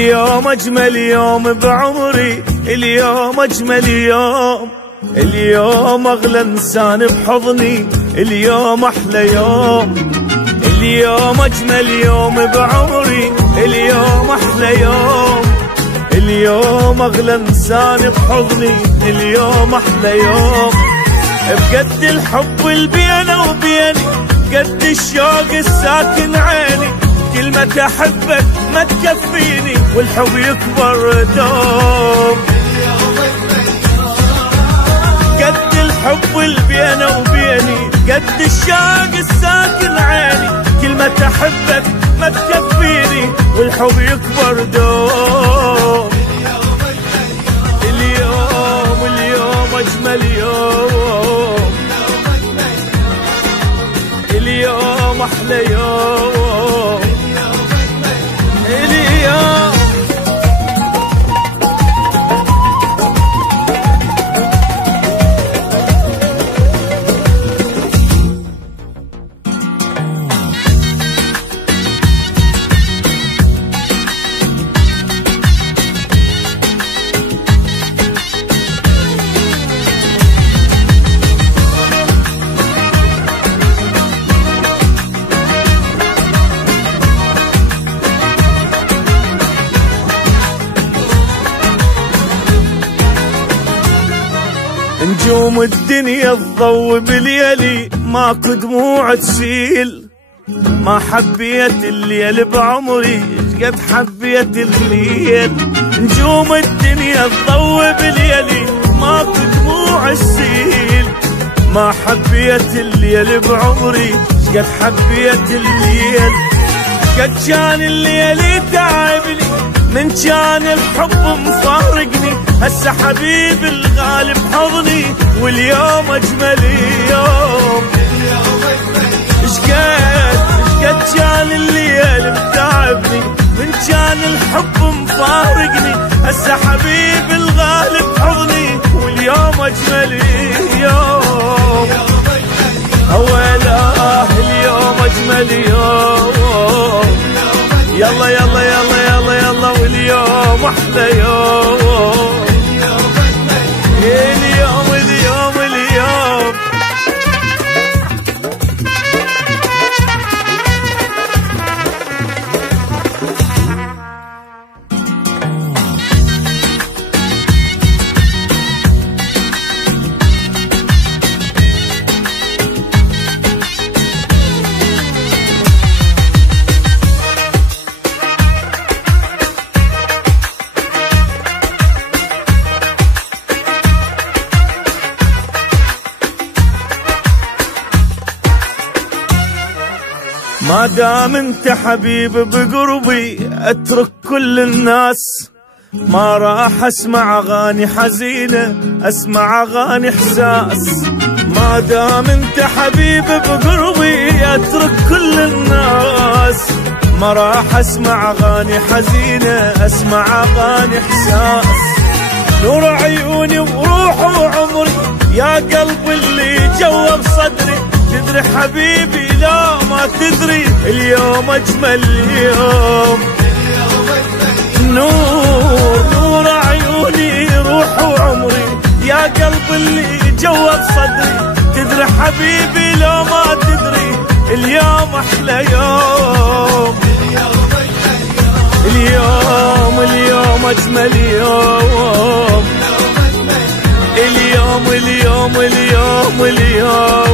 اليوم أجمل يوم بعمري، اليوم أجمل يوم، اليوم أغلى إنسان بحضني، اليوم أحلى يوم، اليوم أجمل يوم بعمري، اليوم أحلى يوم، اليوم أغلى إنسان بحضني، اليوم أحلى يوم. بقد الحب اللي بيني وبيني، قد الشوق الساكن عيني، كلمة أحبك ما تكفيني والحب يكبر دوم. قد الحب اللي بيني وبيني، قد الشوق الساكن عيني، كلمة أحبك ما تكفيني والحب يكبر دوم. اليوم أجمل يوم، اليوم أحلى يوم، اليوم نجوم الدنيا تضوي بليلي، ماكو دموع تسيل، ما حبيت الليل بعمري قد حبيت الليل. نجوم الدنيا تضوي بليلي، ماكو دموع تسيل، ما حبيت الليل بعمري قد حبيت الليل. قد كان الليل تعبني من كان الحب مفارقني، هسه حبيبي الغالي بحضني واليوم أجمل يوم. اشقد كان الليل متعبني من كان الحب مفارقني، هسه حبيبي الغالي بحضني واليوم أجمل يوم. أولا اليوم أجمل يوم، يلا يلا يلا يلا يلا واليوم أحلى يوم، اليوم اليوم اليوم. ما دام انت حبيب بقربي اترك كل الناس، ما راح اسمع اغاني حزينة اسمع اغاني احساس. ما دام انت حبيب بقربي اترك كل الناس، ما راح اسمع اغاني حزينة اسمع اغاني احساس. نور عيوني وروح وعمري يا قلب اللي جوا بصدري، تدري حبيبي لا ما تدري اليوم أجمل يوم. نور عيوني روح وعمري يا قلب اللي جوا بصدري، تدري حبيبي لا ما تدري اليوم أحلى يوم. اليوم أجمل يوم، اليوم اليوم اليوم اليوم.